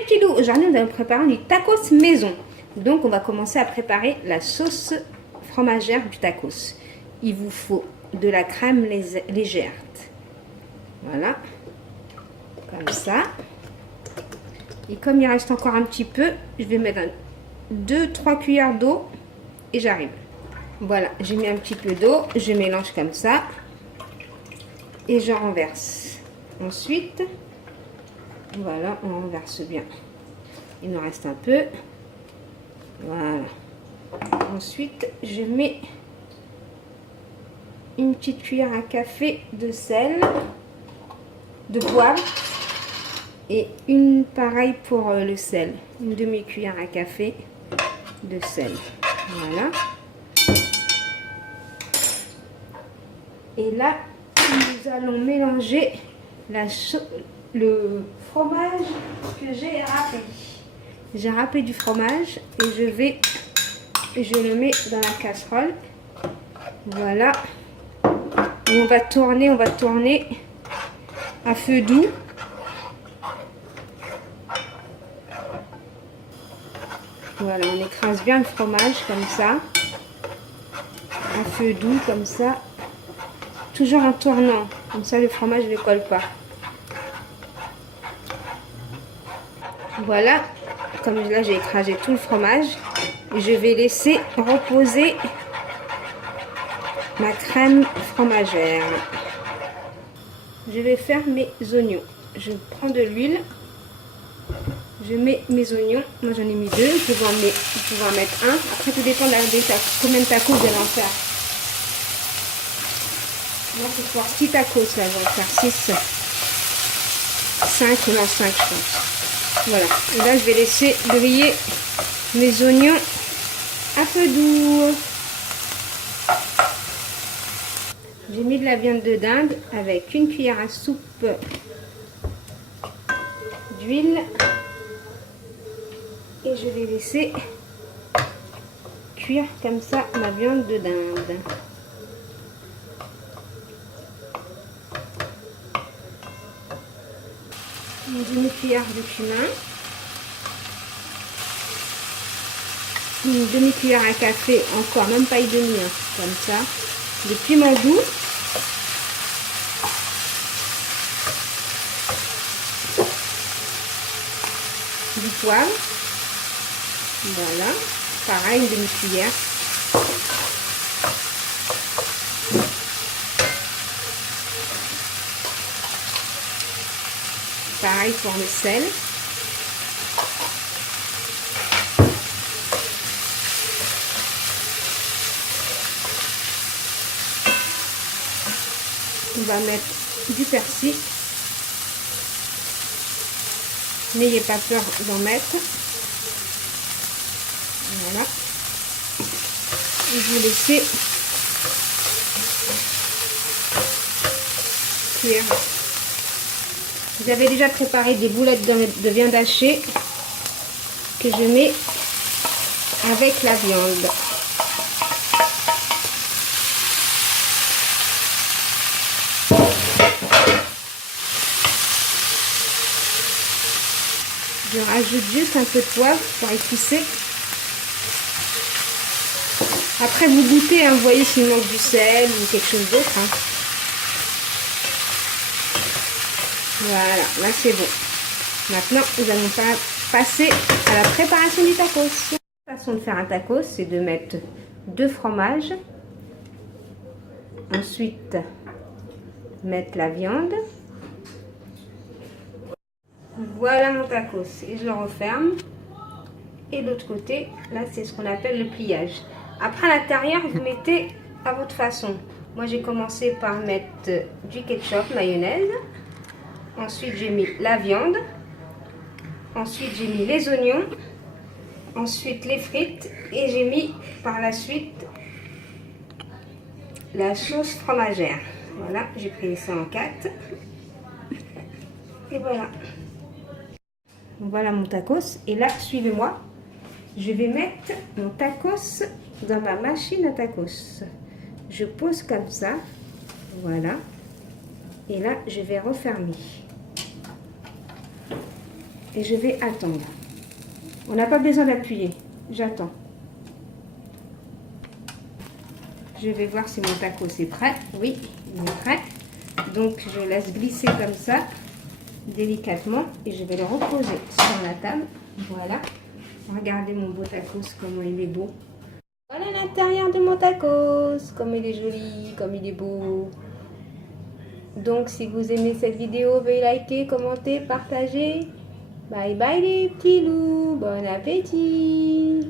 les petits loups, aujourd'hui nous allons préparer du tacos maison. Donc on va commencer à préparer la sauce fromagère du tacos. Il vous faut de la crème légère. Voilà, comme ça. Et comme il reste encore un petit peu, je vais mettre 2-3 cuillères d'eau et j'arrive. Voilà, j'ai mis un petit peu d'eau, je mélange comme ça et je renverse. Ensuite, voilà, on renverse bien. Il nous reste un peu. Voilà. Ensuite, je mets une petite cuillère à café de sel, de poivre et une pareille pour le sel. Une demi-cuillère à café de sel. Voilà. Et là, nous allons mélanger le fromage que j'ai râpé. J'ai râpé du fromage et je le mets dans la casserole. Voilà. Et on va tourner à feu doux. Voilà, on écrase bien le fromage comme ça. À feu doux comme ça. Toujours en tournant. Comme ça le fromage ne colle pas. Voilà. Comme là j'ai écrasé tout le fromage. Je vais laisser reposer ma crème fromagère. Je vais faire mes oignons. Je prends de l'huile. Je mets mes oignons. Moi j'en ai mis 2. Je vais en mettre un. Après tout dépend de combien de tacos vous allez en faire. Moi c'est pour 6 tacos là. Je vais en faire 6. 5 non 5 je pense. Voilà. Et là je vais laisser griller mes oignons à feu doux. J'ai mis de la viande de dinde avec une cuillère à soupe d'huile et je vais laisser cuire comme ça ma viande de dinde. Une demi-cuillère de cumin, une demi-cuillère à café, encore même pas une demi, hein, comme ça, de piment doux. Du poivre, voilà, pareil, une demi-cuillère. Pareil pour le sel. On va mettre du persil. N'ayez pas peur d'en mettre. Voilà. Et vous laissez cuire. Vous avez déjà préparé des boulettes de viande hachée que je mets avec la viande. Je rajoute juste un peu de poivre pour épicer. Après vous goûtez, hein, vous voyez s'il manque du sel ou quelque chose d'autre. Hein. Voilà, là c'est bon. Maintenant, nous allons passer à la préparation du tacos. La façon de faire un tacos, c'est de mettre 2 fromages. Ensuite, mettre la viande. Voilà mon tacos. Et je le referme. Et de l'autre côté, là c'est ce qu'on appelle le pliage. Après à l'intérieur, vous mettez à votre façon. Moi j'ai commencé par mettre du ketchup, mayonnaise. Ensuite, j'ai mis la viande. Ensuite, j'ai mis les oignons. Ensuite, les frites. Et j'ai mis par la suite la sauce fromagère. Voilà, j'ai pris ça en 4. Et voilà. Voilà mon tacos. Et là, suivez-moi. Je vais mettre mon tacos dans ma machine à tacos. Je pose comme ça. Voilà. Et là, je vais refermer. et je vais attendre. On n'a pas besoin d'appuyer. J'attends. Je vais voir si mon tacos est prêt. Oui, il est prêt. Donc, je laisse glisser comme ça, délicatement, et je vais le reposer sur la table. Voilà. Regardez mon beau tacos, comment il est beau. Voilà l'intérieur de mon tacos, comme il est joli, comme il est beau. Donc, si vous aimez cette vidéo, veuillez liker, commenter, partager. Bye bye les petits loups, bon appétit!